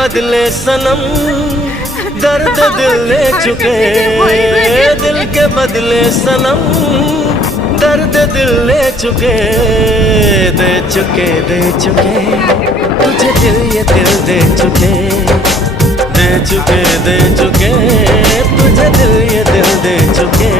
बदले सनम दर्द दिल ले चुके, दिल के बदले सनम दर्द दिल ले चुके, दे चुके दे चुके तुझे दिल ये दिल दे चुके, दे चुके दे चुके तुझे दिल ये दिल दे चुके।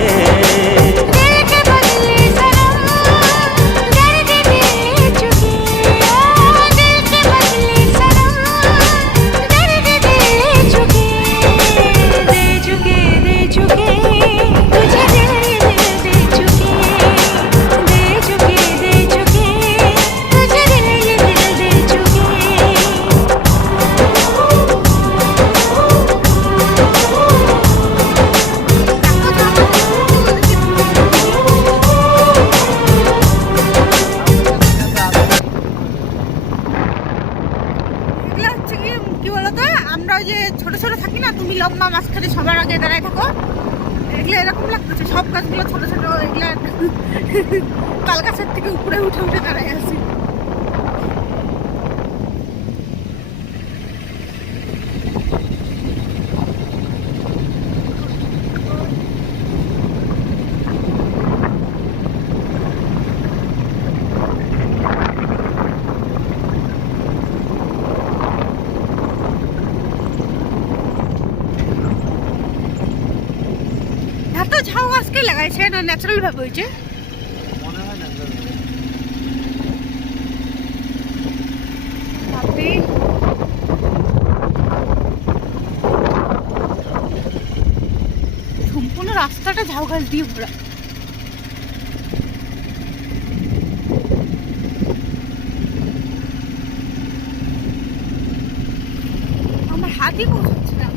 আমরা যে ছোট ছোট থাকি না, তুমি লম্বা মাঝখানে সবার আগে দাঁড়ায় থাকো, এগুলো এরকম লাগতেছে। সব গাছগুলো ছোট ছোট, এগুলা তাল গাছের থেকে উপরে উঠে উঠে দাঁড়ায় আছি। এত ঝাউ আজকে লাগাইছে না ন্যাচারাল ভাবে হয়েছে? মনে হয় না সম্পূর্ণ রাস্তাটা ঝাউ গাছ দিয়ে ভরা। আমার হাতই পৌঁছাচ্ছে না।